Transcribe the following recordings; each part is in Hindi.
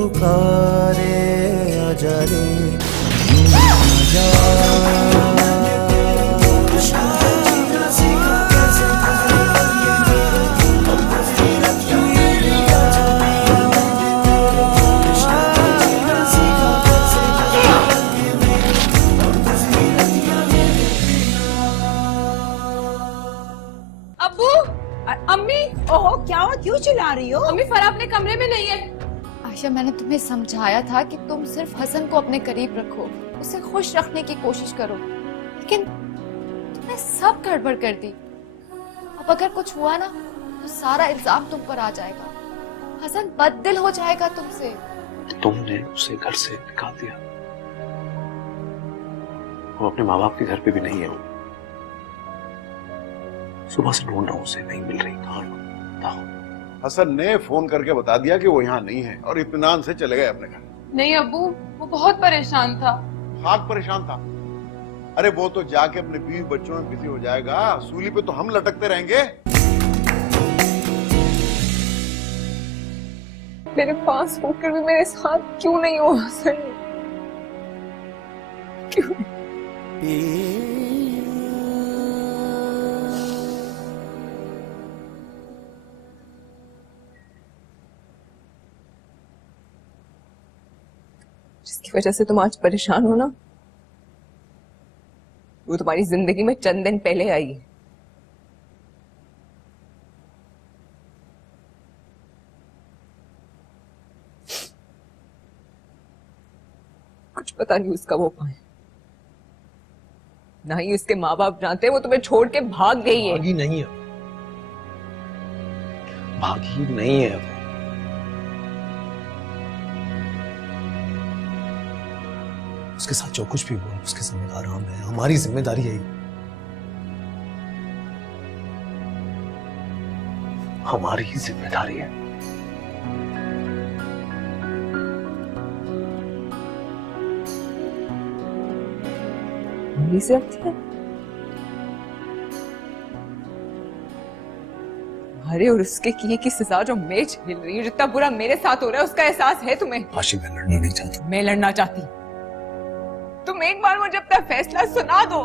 पुकारे आजा रे यूं आजा। अब्बू, अम्मी। ओहो, क्या हुआ? क्यों चिल्ला रही हो? अम्मी फराह अपने कमरे में नहीं है। आयशा, मैंने तुम्हें समझाया था कि तुम सिर्फ हसन को अपने करीब रखो, उसे खुश रखने की कोशिश करो, लेकिन तुमने सब गड़बड़ कर दी। अब अगर कुछ हुआ ना तो सारा इल्जाम तुम पर आ जाएगा। हसन बददिल हो जाएगा तुमसे। तुमने उसे घर से निकाल दिया, वो अपने माँ बाप के घर पे भी नहीं है। वो सुबह से ढूंढ रहा हूँ, उसे नहीं मिल रही। कहाँ बताओ। हसन ने फोन करके बता दिया कि वो यहाँ नहीं है और इत्मीनान से चले गए अपने घर। नहीं अब्बू, वो बहुत परेशान था। खाक परेशान था? अरे वो तो जाके अपने बीवी बच्चों में बिजी हो जाएगा, सूली पे तो हम लटकते रहेंगे। मेरे पास होकर भी मेरे साथ क्यों नहीं हुआ हसन? क्यों? जिसकी वजह से तुम आज परेशान हो ना, वो तुम्हारी जिंदगी में चंद दिन पहले आई है। कुछ पता नहीं उसका वो कहाँ है, ना ही उसके माँ बाप जानते। वो तुम्हें छोड़ के भाग गई है। भागी नहीं है, भागी नहीं है वो। उसके साथ जो कुछ भी हुआ उसके जिम्मेदार हम हैं, हमारी जिम्मेदारी है। हमारी ही जिम्मेदारी है। से है हमारे और उसके किए की सजा जो मैं झेल रही हूँ, जितना बुरा मेरे साथ हो रहा है उसका एहसास है तुम्हें? आशी, मैं लड़ना नहीं चाहता। मैं लड़ना चाहती। तुम एक बार मुझे अपना फैसला सुना दो।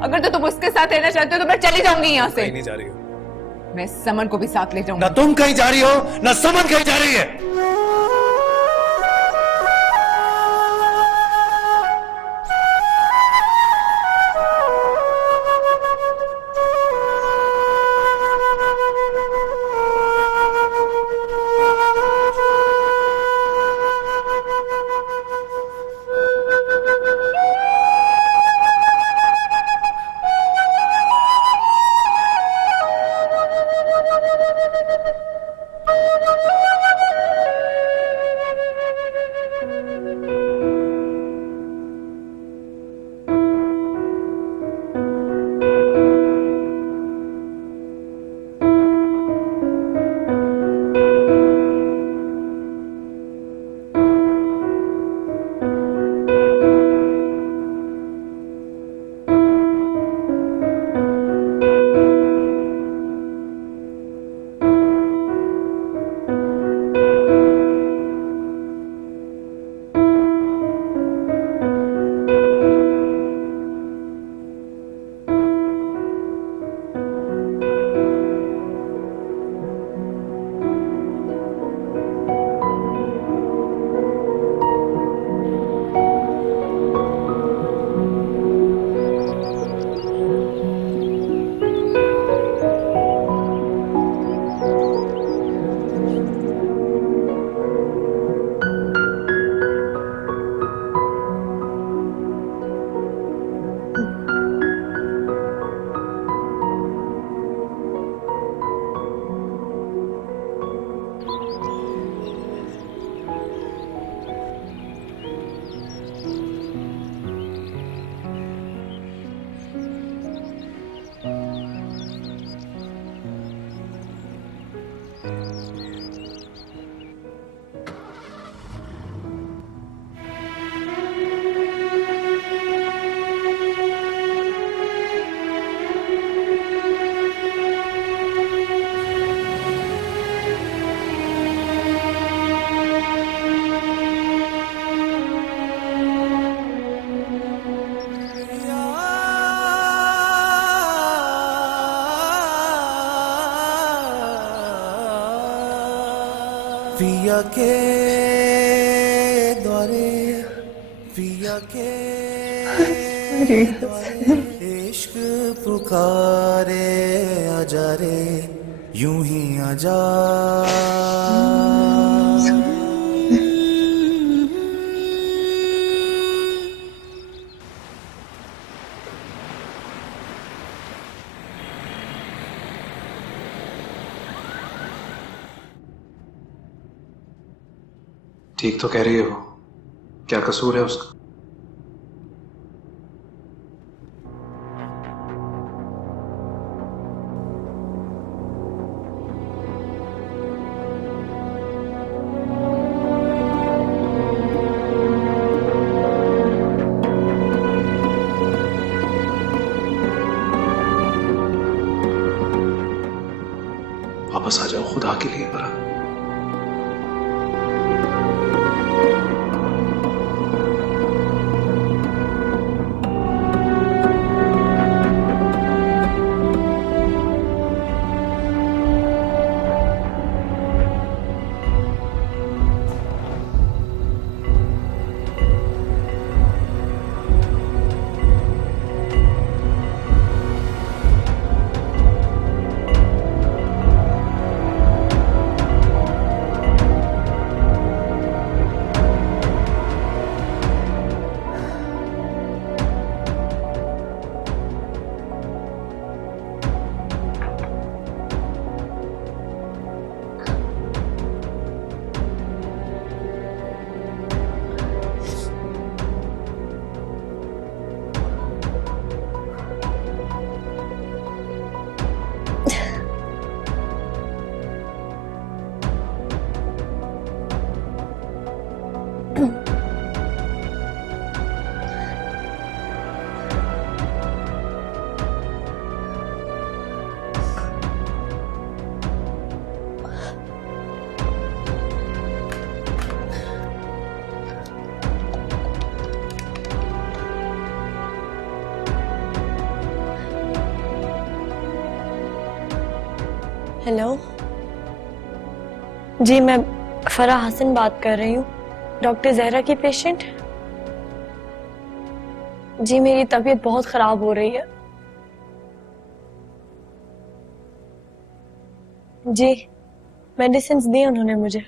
अगर तो तुम उसके साथ रहना चाहते हो तो मैं चली जाऊंगी यहाँ से। कहीं नहीं जा रही हो। मैं समन को भी साथ ले जाऊंगी। ना तुम कहीं जा रही हो ना समन कहीं जा रही है। पिया के द्वारे, पिया के द्वारे इश्क पुकारे, आजा रे यूं ही आजा। ठीक तो कह रही है वो, क्या कसूर है उसका? वापस आ जाओ खुदा के लिए बरा। हेलो जी, मैं फराह हसन बात कर रही हूँ, डॉक्टर जहरा की पेशेंट। जी मेरी तबीयत बहुत खराब हो रही है। जी मेडिसिन दी उन्होंने मुझे।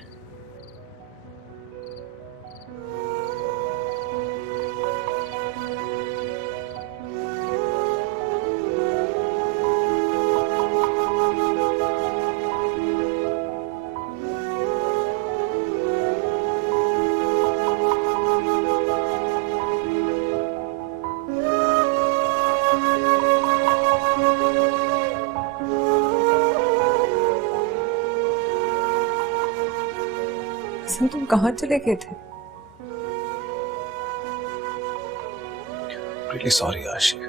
हसन तुम कहाँ चले गए थे? Really sorry आशिक,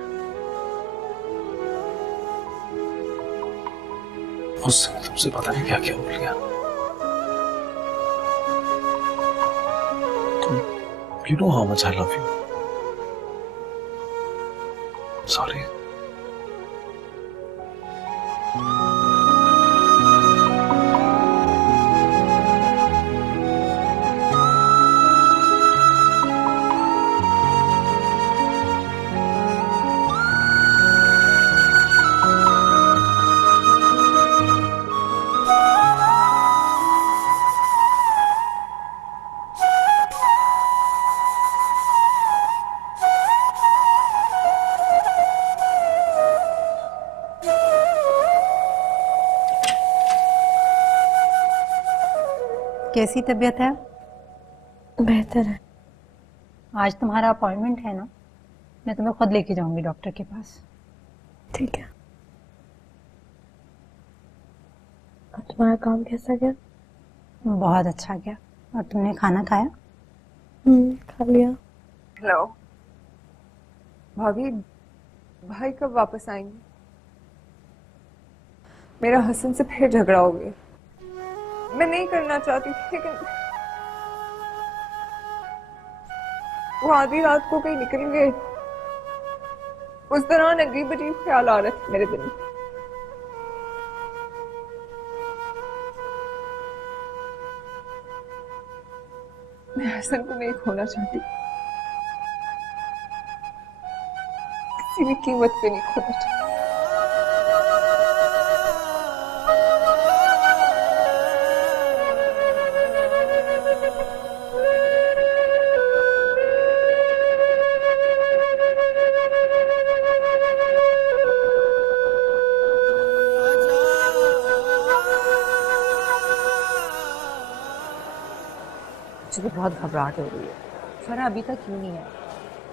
उससे तुमसे पता नहीं क्या क्या बोल गया। You know how much I love you. Sorry. कैसी तबीयत है? बेहतर है। आज तुम्हारा अपॉइंटमेंट है ना, मैं तुम्हें खुद लेके जाऊंगी डॉक्टर के पास। ठीक है। और तुम्हारा काम कैसा गया? बहुत अच्छा गया। और तुमने खाना खाया? खा लिया। हेलो भाभी, भाई कब वापस आएंगे? मेरा हसन से फिर झगड़ा हो गया। मैं नहीं करना चाहती थी, लेकिन वो आधी रात को कहीं निकल गए। उस दौरान अजीब अजीब ख्याल आ रहे थे मेरे दिल में। मैं हसन को नहीं खोना चाहती, किसी भी कीमत पे नहीं खोना चाहती। मुझे तो बहुत घबराहट हो रही है। फरा अभी तक क्यों नहीं है?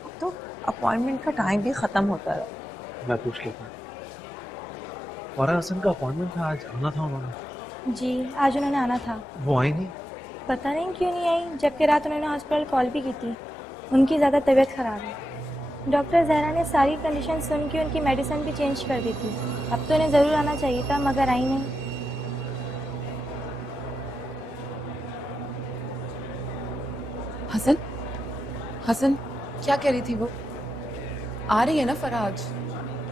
अब तो अपॉइंटमेंट का टाइम भी खत्म होता है। मैं पूछ लेता हूँ। फरा हसन का अपॉइंटमेंट था, आज आना था उन्होंने। जी आज उन्होंने आना था। वो आई नहीं? पता नहीं क्यों नहीं आई, जबकि रात उन्होंने हॉस्पिटल कॉल भी की थी। उनकी ज़्यादा तबीयत ख़राब है। डॉक्टर जहरा ने सारी कंडीशन सुन के उनकी मेडिसिन भी चेंज कर दी थी। अब तो उन्हें ज़रूर आना चाहिए था, मगर आई नहीं। हसन, हसन क्या कह रही थी वो? आ रही है ना फराज?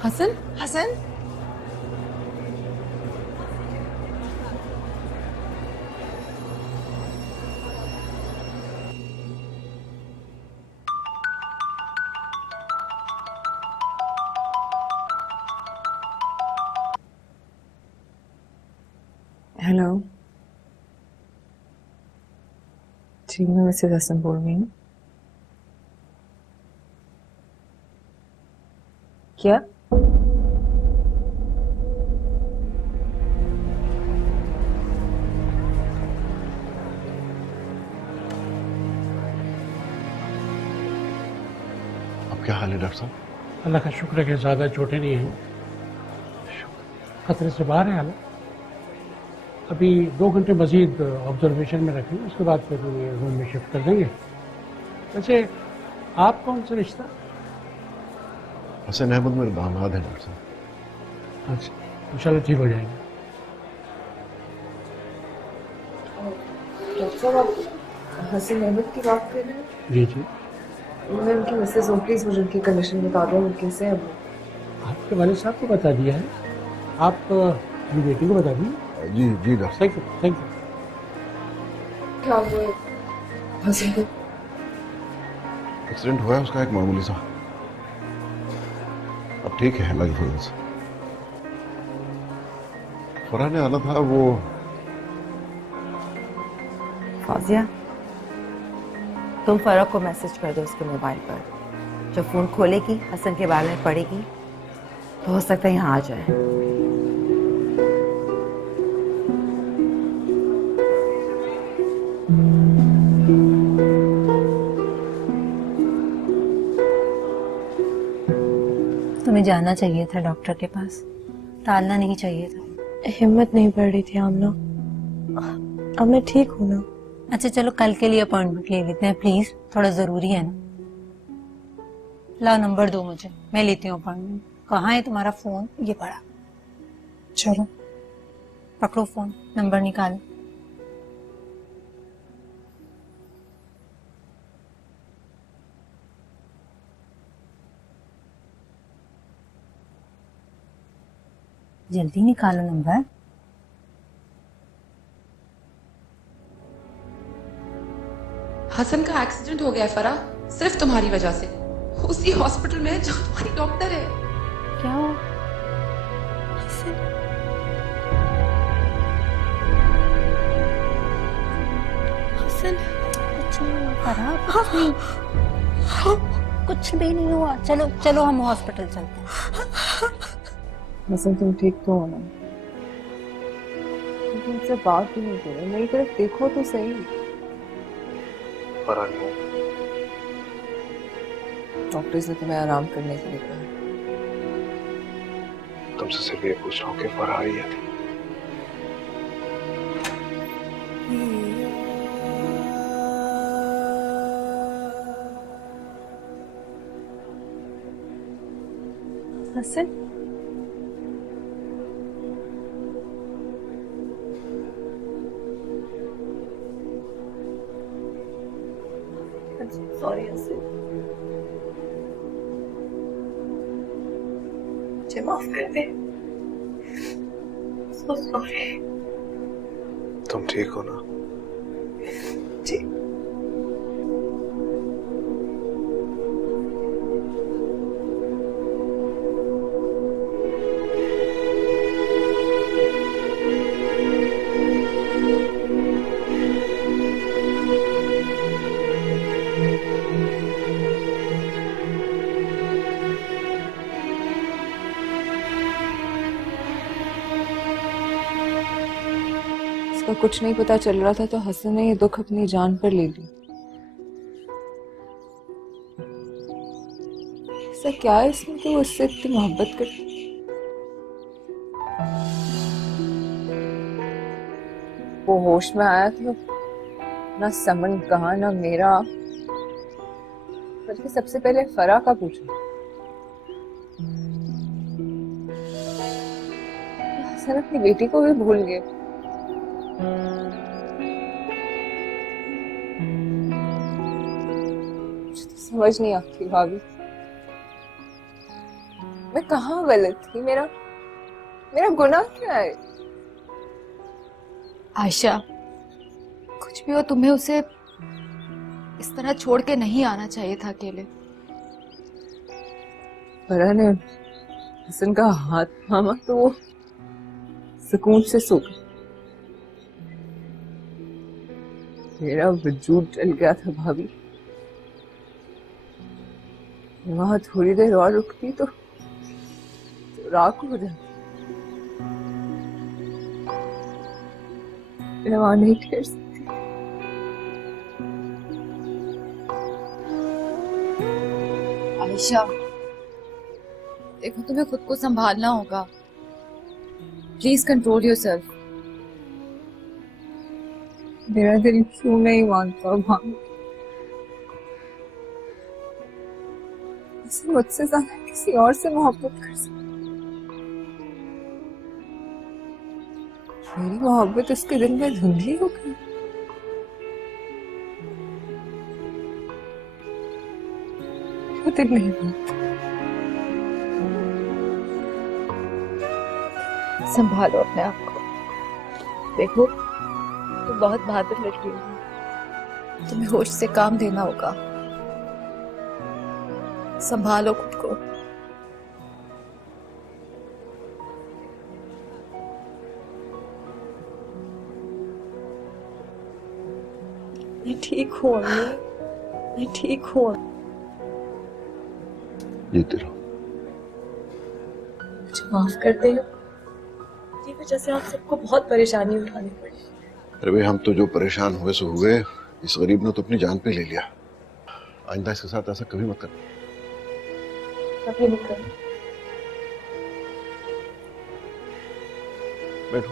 हसन, हसन हेलो जी, मैं मिसेस हसन बोल रही हूँ। क्या? अब क्या हाल है डॉक्टर साहब? अल्लाह का शुक्र है कि ज़्यादा चोटें नहीं हैं, खतरे से बाहर है हालत। अभी 2 घंटे मजीद ऑब्जर्वेशन में रखेंगे, उसके बाद फिर रूम में शिफ्ट कर देंगे। वैसे आप कौन सा रिश्ता? हसन अहमद मेरे दामाद है डॉक्टर साहब। अच्छा, इंशाल्लाह ठीक हो जाएंगे। डॉक्टर साहब आप हसन अहमद की बात कर रहे हैं? जी जी, मैं उनकी मिसेस हूँ, प्लीज मुझे उनकी कंडीशन बता दो, वो कैसे है वो? आपके वाले साहब को बता दिया है, आप अपनी बेटी को बता दी। जी जी डॉक्टर साहब। Thank you thank you. क्या हुआ है हसन को? एक्सीडेंट हुआ है उसका, एक मामूली सा। अब ठीक है अल्लाह की फजल से। फरा ने आना था वो। फौजिया, तुम फरा को मैसेज कर दो उसके मोबाइल पर। जब फोन खोलेगी, हसन के बारे में पढ़ेगी, तो हो सकता है यहाँ आ जाए। तुम्हें जाना चाहिए था डॉक्टर के पास, टालना नहीं चाहिए था। हिम्मत नहीं पड़ रही थी आमना, अब मैं ठीक हूँ ना। अच्छा चलो कल के लिए अपॉइंटमेंट ले लेते हैं प्लीज, थोड़ा जरूरी है ना। लाओ नंबर दो मुझे, मैं लेती हूँ अपॉइंटमेंट। कहाँ है तुम्हारा फोन? ये पड़ा, चलो पकड़ो फोन, नंबर निकालो। जल्दी निकालो नंबर। हसन का एक्सीडेंट हो गया है फरा, सिर्फ तुम्हारी वजह से। उसी हॉस्पिटल में है जो तुम्हारी डॉक्टर है। क्या हो? हसन कुछ नहीं हुआ फरा, कुछ भी नहीं हुआ। चलो चलो हम हॉस्पिटल चलते हैं। हसन तुम ठीक तो हो ना? तुमसे बात भी नहीं कर रहे, मेरी तरफ देखो तो सही। फरा नहीं, डॉक्टर्स ने तुम्हें आराम करने के लिए कहा। तुमसे सिर्फ ये पूछ रहा हूँ कि फरा आई है? हसन सॉरी हसन, मुझे माफ कर दे। So sorry. तुम ठीक हो ना? जी। उसका कुछ नहीं पता चल रहा था तो हसन ने ये दुख अपनी जान पर ले ली। ऐसा क्या है इसमें कि वो उससे इतनी मोहब्बत करती? वो होश में आया तो ना समन कहा ना मेरा, बल्कि सबसे पहले फरा का पूछा। हसन अपनी बेटी को भी भूल गए। मुझे तो समझ नहीं आती भाभी, मैं कहाँ गलत थी? मेरा गुनाह क्या है? आयशा, कुछ भी हो, तुम्हें उसे इस तरह छोड़ के नहीं आना चाहिए था अकेले। फरा ने हसन का हाथ थामा तो वो सुकून से सो गई। मेरा वजूद जल गया था भाभी। वहां थोड़ी देर और रुकती तो राख हो जाती। मैं वहां नहीं ठहर सकती। आयशा, देखो तुम्हें खुद को संभालना होगा। Please control yourself. मेरा दिल क्यों नहीं मानता भाभी? इसे मुझसे ज्यादा किसी और से मोहब्बत कर सकती। मेरी मोहब्बत उसके दिल में धुंधली हो गई। वो दिल नहीं मानता। संभालो अपने आप को। देखो, तुम बहुत बहादुर लड़की हो, तुम्हें होश से काम लेना होगा। संभालो खुद को। मैं ठीक हूँ अम्मी, मैं ठीक हूँ। जीते रहो। मुझे माफ कर दे। ये वजह से आप सबको बहुत परेशानी उठानी पड़ी। अरे भाई, हम तो जो परेशान हुए सो हुए, इस गरीब ने तो अपनी जान पे ले लिया। आइंदा इसके साथ ऐसा कभी मत करना। कभी नहीं कर। बैठो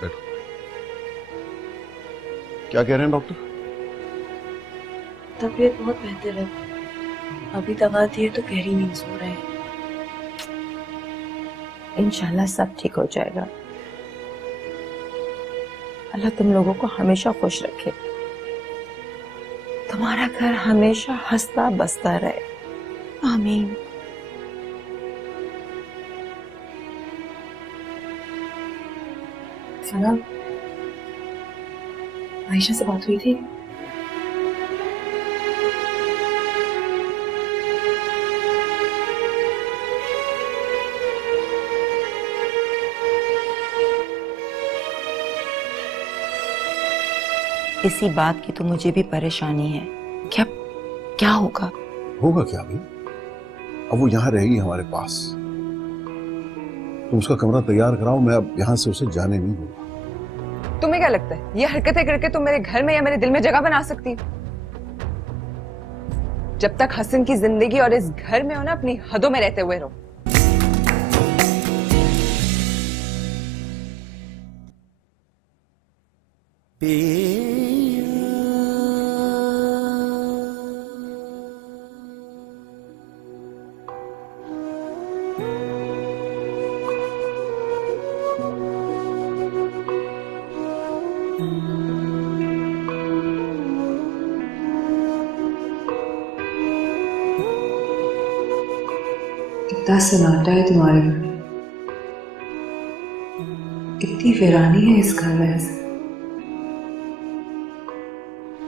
बैठो। क्या कह रहे हैं डॉक्टर? तबीयत बहुत बेहतर है। अभी दवा दी है तो गहरी नींद सो रहे हैं। इंशाल्लाह सब ठीक हो जाएगा। अल्लाह तुम लोगों को हमेशा खुश रखे, तुम्हारा घर हमेशा हंसता बसता रहे। आमीन। सना, आयशा से बात हुई थी? इसी बात की तो मुझे भी परेशानी है। क्या क्या होगा? होगा क्या भाई? अब वो यहाँ रहेगी हमारे पास। तुम उसका कमरा तैयार कराओ, मैं अब यहाँ से उसे जाने नहीं दूंगा। तुम्हें क्या लगता है ये हरकतें करके तुम मेरे घर में या मेरे दिल में जगह बना सकती हो? जब तक हसन की जिंदगी और इस घर में हो ना, अपनी हदों में रहते हुए रहो। कितना सन्नाटा है तुम्हारे घर में। कितनी वीरानी है इस घर में।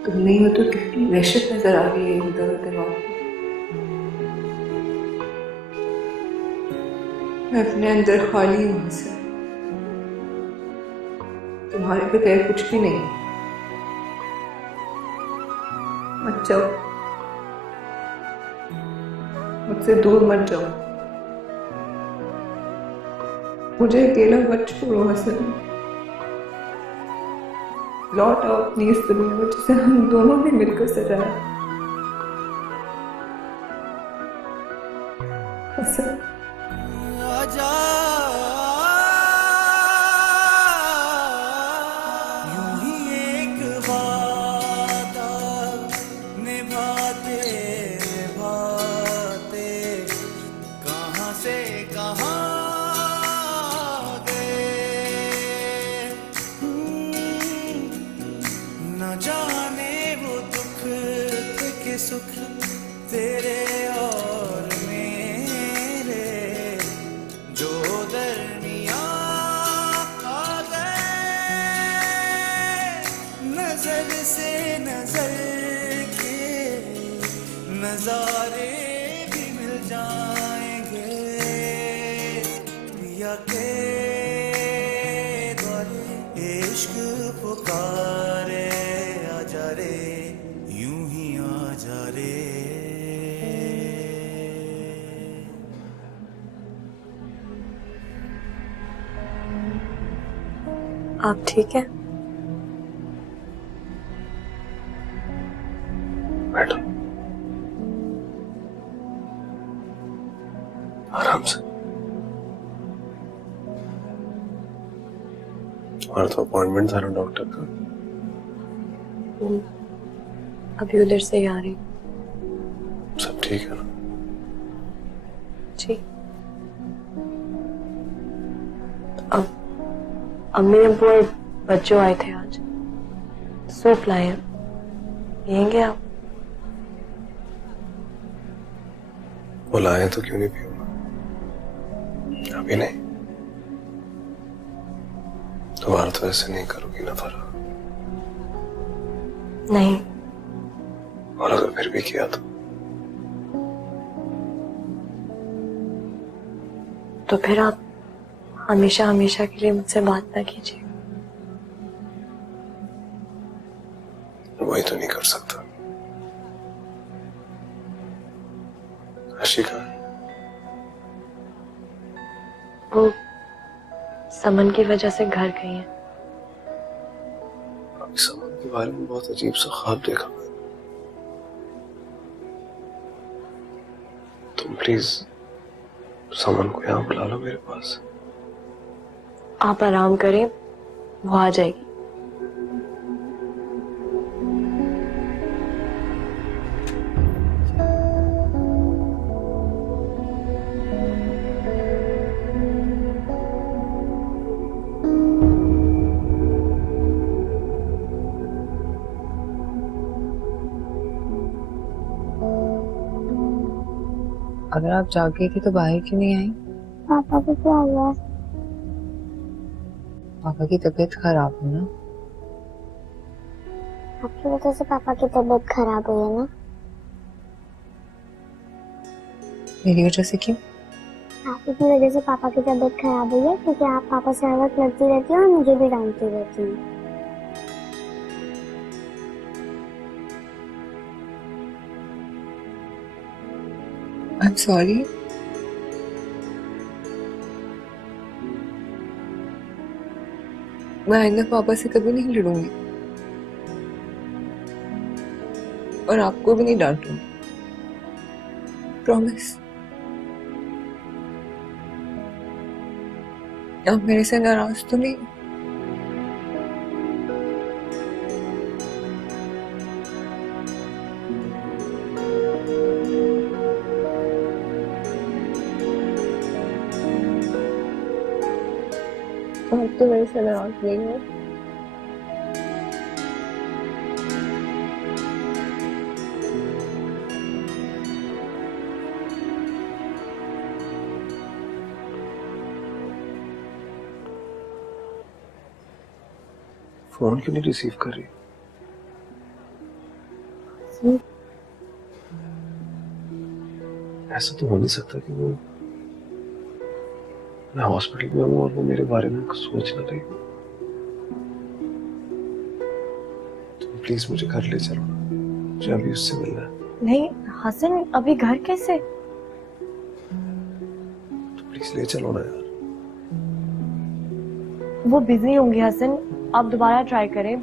तुम नहीं हो तो कितनी वहशत नजर आ रही है इधर उधर वहां। मैं अपने अंदर खाली हूं से। तुम्हारे बगैर कुछ भी नहीं। मत जाओ, मुझसे दूर मत जाओ। मुझे अकेला मत छोड़ो हसन। लौट आओ अपनी इस दुनिया में जिसे हम दोनों ने मिलकर सजाया। हसन, आजा यूं ही एक वादा निभाते निभाते कहाँ से कहाँ गए। न जाने वो दुख थे कि सुख तेरे और मेरे जो दरमिया आ गए। नजर से नजर के नजारे भी मिल जाएंगे। पिया के द्वारे इश्क पुकारे आजा रे यूं ही आजा रे। आप ठीक है? बैठो आराम से। और तो अपॉइंटमेंट था ना डॉक्टर का। अभी उधर से ही आ रही। सब ठीक है ना? जी। अब अम्मी अब्बू और बच्चों आए थे आज, सूप लाए हैं, पियेंगे आप? वो लाए तो क्यों नहीं पीऊंगा? अभी नहीं। दोबारा तो ऐसे नहीं करोगी ना फरा? नहीं। और अगर फिर भी किया तो फिर आप हमेशा हमेशा के लिए मुझसे बात ना कीजिए। वही तो नहीं कर सकता। आशिका वो समन की वजह से घर गई है। अभी समन के बारे में बहुत अजीब सा ख्वाब देखा मैंने। तुम प्लीज समन को यहाँ बुला लो मेरे पास। आप आराम करें, वो आ जाएगी। अगर आप जाग गई थी तो बाहर क्यों नहीं आई? पापा को क्या हुआ? पापा की तबीयत खराब है ना? आपकी वजह से पापा की तबीयत खराब हुई है ना? मेरी वजह से क्यों? आपकी वजह से पापा की तबीयत खराब हुई है क्योंकि आप पापा से हर वक्त लड़ती रहती हैं और मुझे भी डांटती रहती हैं। I'm sorry. मैं आइंदा पापा से कभी नहीं लड़ूंगी और आपको भी नहीं डांटूंगी। प्रॉमिस। आप मेरे से नाराज तो नहीं? आप तो मेरे से नाराज नहीं हो। फोन क्यों नहीं रिसीव कर रही? ऐसा तो हो नहीं सकता कि वो मैं हॉस्पिटल में हूँ और वो मेरे बारे में कुछ सोच ना रही। तुम प्लीज मुझे घर ले चलो, मुझे अभी उससे मिलना है। नहीं हसन, अभी घर कैसे? तो प्लीज ले चलो ना यार। वो बिजी होंगी हसन, आप दोबारा ट्राई करें।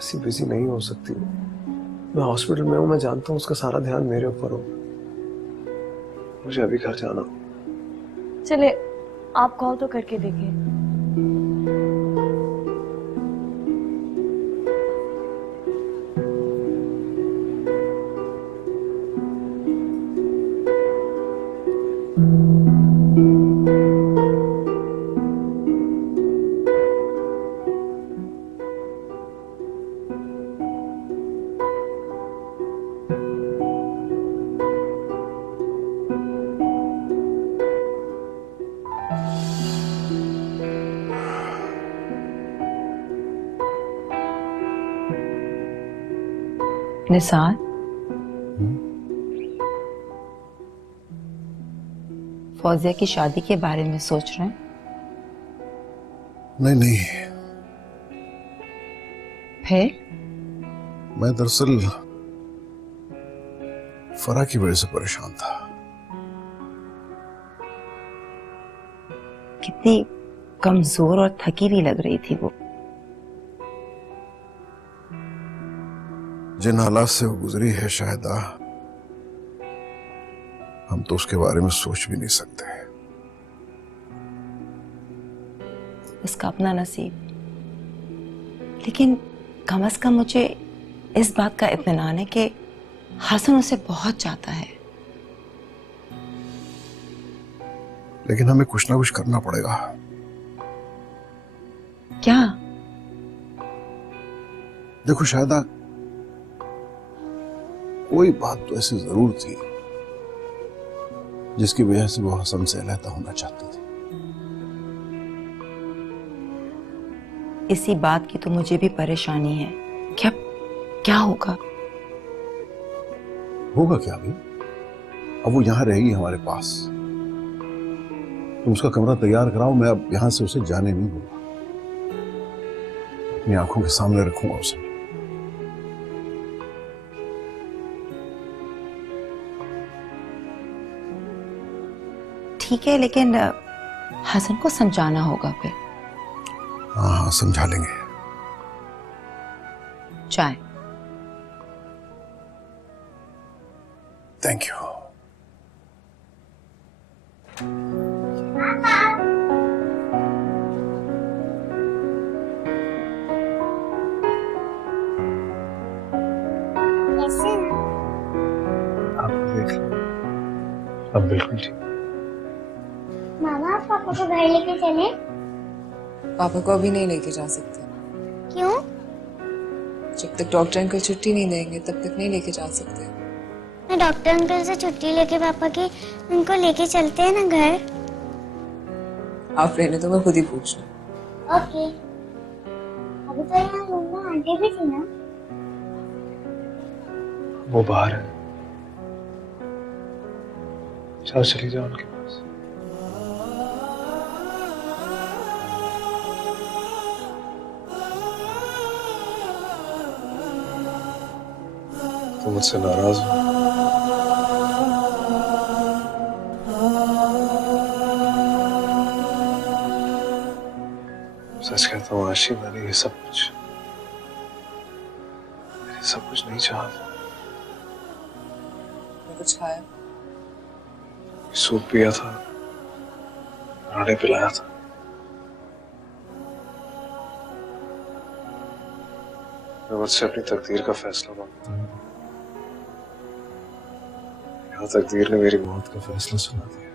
ऐसी बिजी नहीं हो सकती। मैं हॉस्पिटल में हूँ, मैं जानता हूँ उसका सारा ध्यान मेरे ऊपर हो। मुझे अभी घर जाना। चले आप कॉल तो करके देखिए। निसार, फौजिया की शादी के बारे में सोच रहे हैं? नहीं नहीं, फिर? मैं दरअसल फरा की वजह से परेशान था। कितनी कमजोर और थकी भी लग रही थी वो। जिन हालात से वो गुजरी है शायदा, हम तो उसके बारे में सोच भी नहीं सकते। उसका अपना नसीब, लेकिन कम से कम मुझे इस बात का इत्मीनान है कि हसन उसे बहुत चाहता है। लेकिन हमें कुछ ना कुछ करना पड़ेगा। क्या? देखो शायदा, कोई बात तो ऐसी जरूर थी जिसकी वजह से वो हसन से अलहदा होना चाहती थी। इसी बात की तो मुझे भी परेशानी है। क्या होगा? होगा क्या अभी? अब वो यहां रहेगी हमारे पास। तुम उसका कमरा तैयार कराओ, मैं अब यहां से उसे जाने नहीं दूंगा। अपनी आंखों के सामने रखूंगा उसे। ठीक है, लेकिन हसन को समझाना होगा फिर। हाँ हाँ, समझा लेंगे। चाय। Thank you. आप देख लो, अब बिल्कुल ठीक। मामा आप पापा को घर लेके चले? पापा को अभी नहीं लेके जा सकते। क्यों? जब तक डॉक्टर अंकल छुट्टी नहीं देंगे तब तक नहीं लेके जा सकते। मैं डॉक्टर अंकल से छुट्टी लेके पापा की उनको लेके चलते हैं ना घर। आप रहने तो मैं खुद ही पूछ लूँ। ओके। अभी तो यहाँ रूम में आंटी भी थी ना? वो बाहर है, चलो चली जाओ उनके पास। तुम मुझसे नाराज हो? सच कहता हूँ आशी, मैंने ये सब कुछ नहीं चाहा था। कुछ खाया? सूप पिया था, राड़े पिलाया था। मैं मुझसे अपनी तकदीर का फैसला मांगता हूँ। यहाँ तकदीर ने मेरी मौत का फैसला सुना दिया।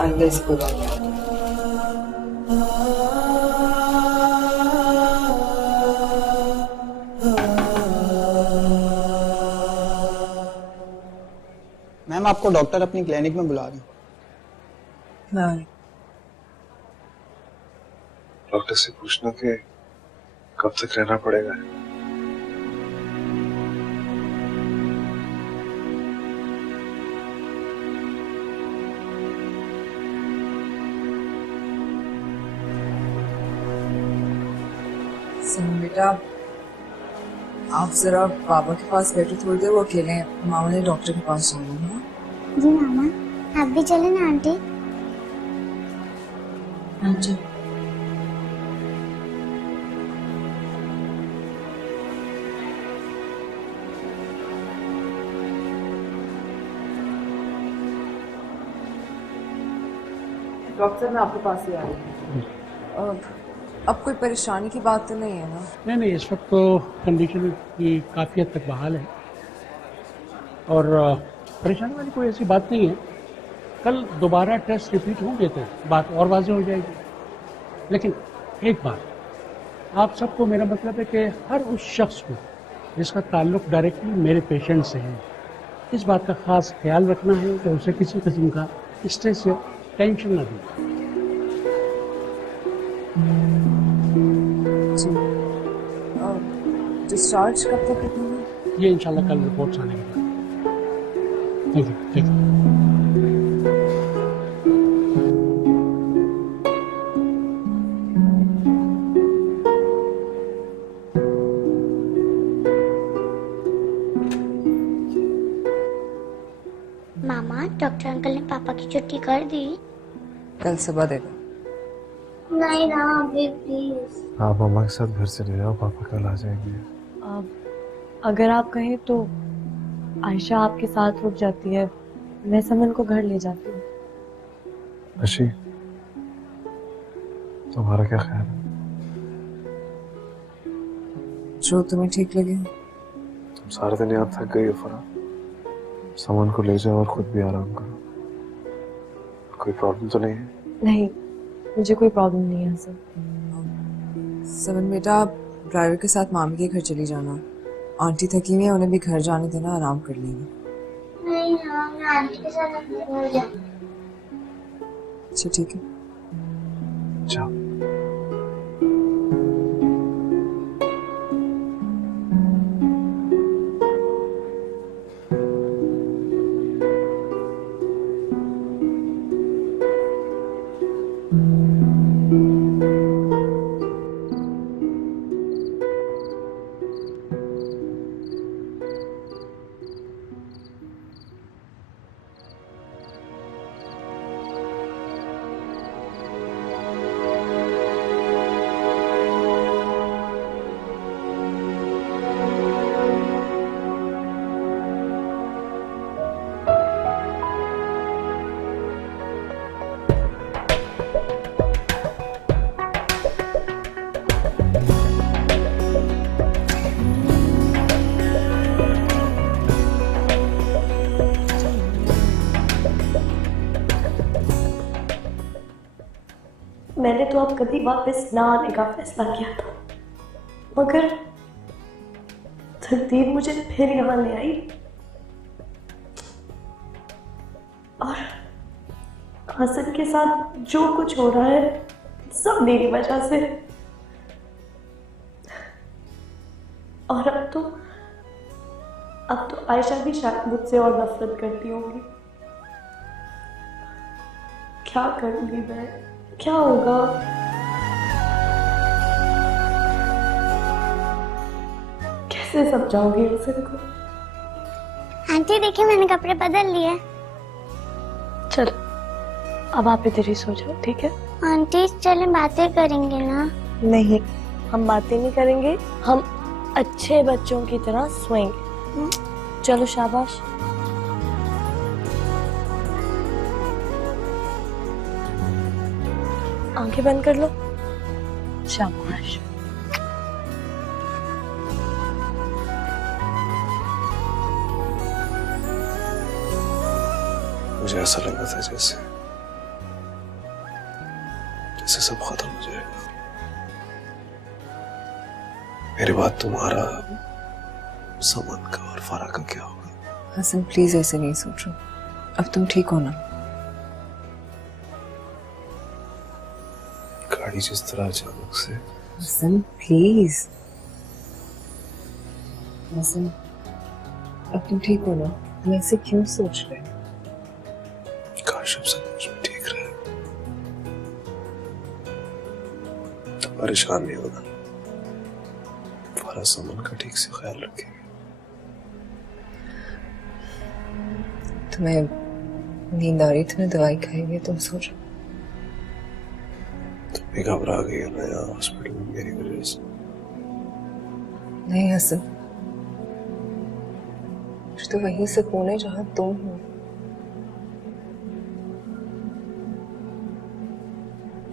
अंदर से कोई बात नहीं। मैम आपको डॉक्टर अपनी क्लिनिक में बुला रहे हैं। डॉक्टर से पूछना कि कब तक रहना पड़ेगा। बेटा, आप जरा पापा के पास बैठो थोड़ी देर, वो अकेले हैं। मामा ने डॉक्टर के पास जाना है। जी मामा। आप भी चले ना आंटी। अच्छा डॉक्टर मैं आपके पास ही आ रही हूँ। अब कोई परेशानी की बात तो नहीं है ना? नहीं, इस वक्त तो कंडीशन की काफ़ी हद तक बहाल है और परेशानी वाली कोई ऐसी बात नहीं है। कल दोबारा टेस्ट रिपीट होंगे तो बात और वाज़ेह हो जाएगी। लेकिन एक बात, आप सबको मेरा मतलब है कि हर उस शख्स को जिसका ताल्लुक डायरेक्टली मेरे पेशेंट से है, इस बात का ख़ास ख्याल रखना है कि उसे किसी किस्म का स्ट्रेस या टेंशन ना दें। डिस्चार्ज कब तक करनी है? ये इंशाल्लाह कल रिपोर्ट्स आने के बाद। Thank you. Mama, doctor uncle ने पापा की छुट्टी कर दी? कल सुबह दे दो। नहीं ना अभी प्लीज। आप मम्मा के साथ घर चले जाओ, पापा कल आ जाएंगे। अगर आप कहें तो आयशा आपके साथ रुक जाती है, मैं समन को घर ले जाती हूँ। अशी, तुम्हारा क्या ख्याल है? जो तुम्हें ठीक लगे। तुम सारे दिन यहाँ थक गई हो फरा, सामान को ले जाओ और खुद भी आराम करो। कोई प्रॉब्लम तो नहीं है? नहीं, मुझे कोई प्रॉब्लम नहीं है सर। समन बेटा, आप ड्राइवर के साथ मामी के घर चली जाना। आंटी थकी हुई है, उन्हें भी घर जाने देना, आराम कर लेंगे। नहीं हाँ, मैं आंटी के साथ अपने घर जाऊँ। अच्छा ठीक है, जाओ। मैंने तो अब कभी वापस ना आने का फैसला किया था, मगर तकदीर मुझे फिर यहाँ ले आई और हसन के साथ जो कुछ हो रहा है सब मेरी वजह से। और अब तो आयशा भी शायद मुझसे और नफरत करती होगी। क्या करूंगी मैं, क्या होगा? कैसे समझाओगी हसन को? आंटी देखिए मैंने कपड़े बदल लिए। चल अब आप इधर ही सो जाओ, ठीक है? आंटी चले बातें करेंगे ना? नहीं, हम बातें नहीं करेंगे, हम अच्छे बच्चों की तरह सोएंगे। चलो शाबाश। आंखें बंद कर लो। शाबाश। मुझे ऐसा लगा था जैसे सब खत्म हो जाएगा। मेरे बाद तुम्हारा, समन का और फरा का क्या होगा? हसन प्लीज ऐसे नहीं सोचो, अब तुम ठीक हो ना? गाड़ी जिस तरह अचानक से। हसन प्लीज, हसन अब तुम ठीक हो ना? तुम ऐसे क्यों सोच रहे हो? काश अब सब कुछ भी ठीक रहे, तो परेशान नहीं होगा। फरा समन का ठीक से ख्याल रखेंगे। तुम्हें नींद आ रही थी ना, दवाई खाई हुई, तुम सो जाओ। तुम भी घबरा गई है ना यार हॉस्पिटल में मेरी वजह से। नहीं हसन, मुझे तो वही सुकून है जहां तुम हो।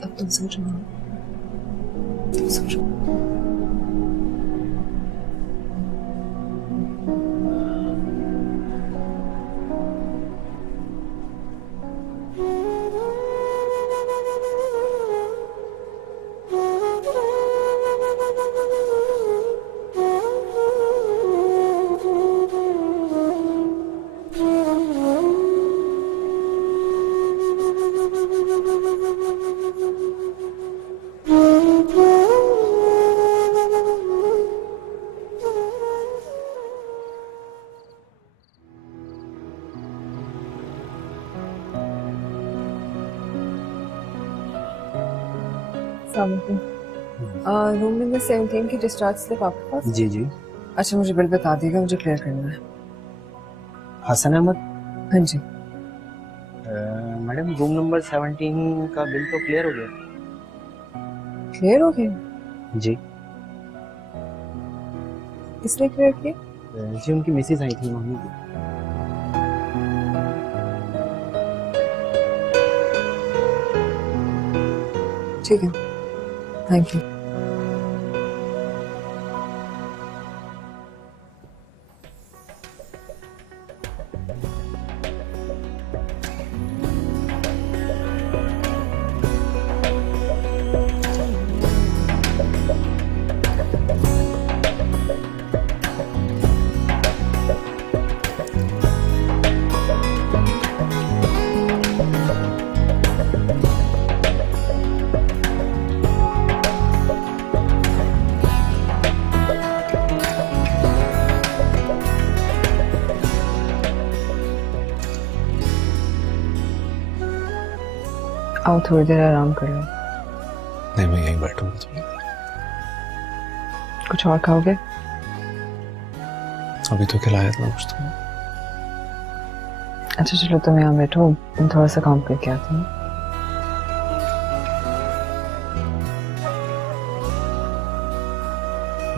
अब तुम सो जाओ, तुम सो जाओ। रूम नंबर 17 की डिस्चार्ज स्लिप आपके पास? जी जी। अच्छा, मुझे बिल बता दीजिएगा, मुझे क्लियर करना है। हसन अहमद। हाँ जी। मैडम रूम नंबर 17 का बिल तो क्लियर हो गया। क्लियर हो गया? जी। किसने क्लियर किया? जी उनकी मिसेज आई थी मम्मी की। ठीक है, थैंक यू। आओ थोड़ी देर आराम कर लो। नहीं मैं यहीं बैठूंगा थोड़ी देर। कुछ और खाओगे? अभी तो खिलाया था कुछ तो। अच्छा चलो, तुम यहाँ बैठो, तुम थोड़ा सा काम करके आते हैं।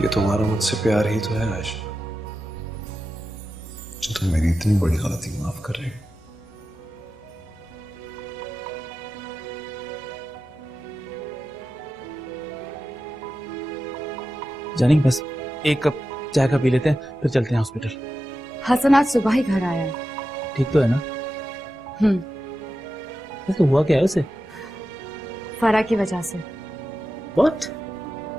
ये तुम्हारा मुझसे प्यार ही तो है आयशा, जो तुम मेरी इतनी बड़ी गलती माफ कर रही हो। जानी बस एक कप चाय का पी लेते हैं, फिर चलते हैं हॉस्पिटल। हसन आज सुबह ही घर आया है। ठीक तो है ना? वैसे हुआ क्या है उसे? फरा की वजह से। What?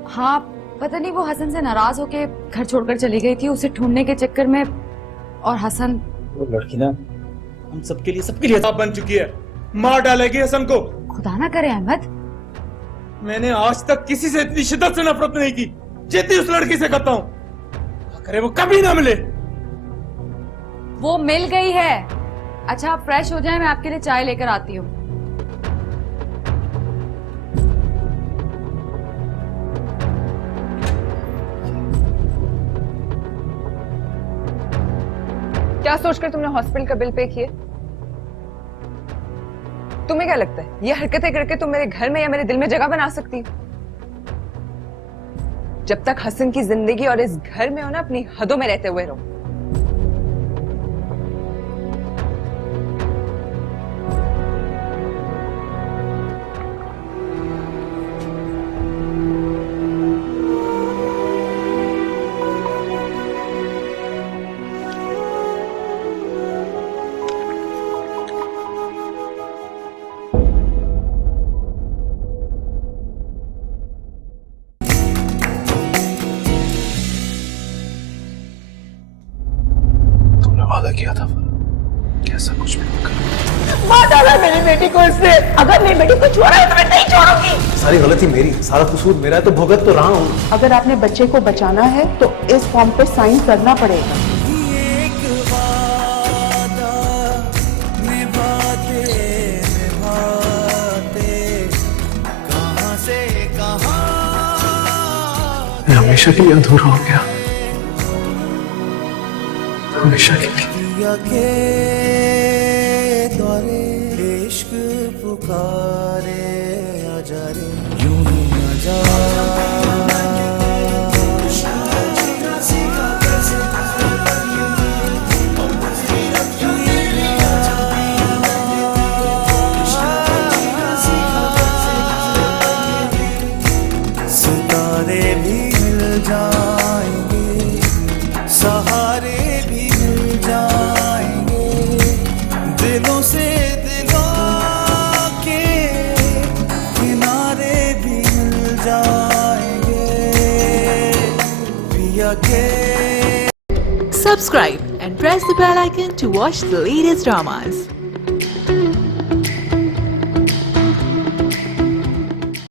हाँ, पता नहीं वो हसन से नाराज होके घर छोड़कर चली गई थी, उसे ढूंढने के चक्कर में। और हसन, वो लड़की ना हम सबके लिए बन चुकी है, मार डालेगी हसन को। खुदा ना करे अहमद, मैंने आज तक किसी से इतनी शिद्दत से नफरत नहीं की जितनी उस लड़की से करता हूँ। करे वो कभी ना मिले। वो मिल गई है। अच्छा आप फ्रेश हो जाएं, मैं आपके लिए चाय लेकर आती हूँ। क्या सोचकर तुमने हॉस्पिटल का बिल पे किए? तुम्हें क्या लगता है ये हरकतें करके तुम मेरे घर में या मेरे दिल में जगह बना सकती हो? जब तक हसन की जिंदगी और इस घर में हो ना, अपनी हदों में रहते हुए रहो। वादा किया था कैसा कुछ भी कर। मार डाला मेरी बेटी को इसने। अगर मेरी बेटी को छोड़ा है तो मैं नहीं छोड़ूंगी। सारी गलती मेरी, सारा कसूर मेरा है, तो भुगत तो रहा हूँ। अगर आपने बच्चे को बचाना है तो इस फॉर्म पे साइन करना पड़ेगा। एक वादा निभाते निभाते कहां से कहां मैं हमेशा के लिए अधूरा हो गया, हमेशा के लिए। के द्वारे पुकारे आजा रे यूं ही आजा सितारे भी मिल जाएंगे सहारे भी मिल जाएंगे दिलों से दिलों के किनारे भी मिल जाएंगे पिया के Subscribe and press the bell icon to watch the latest dramas.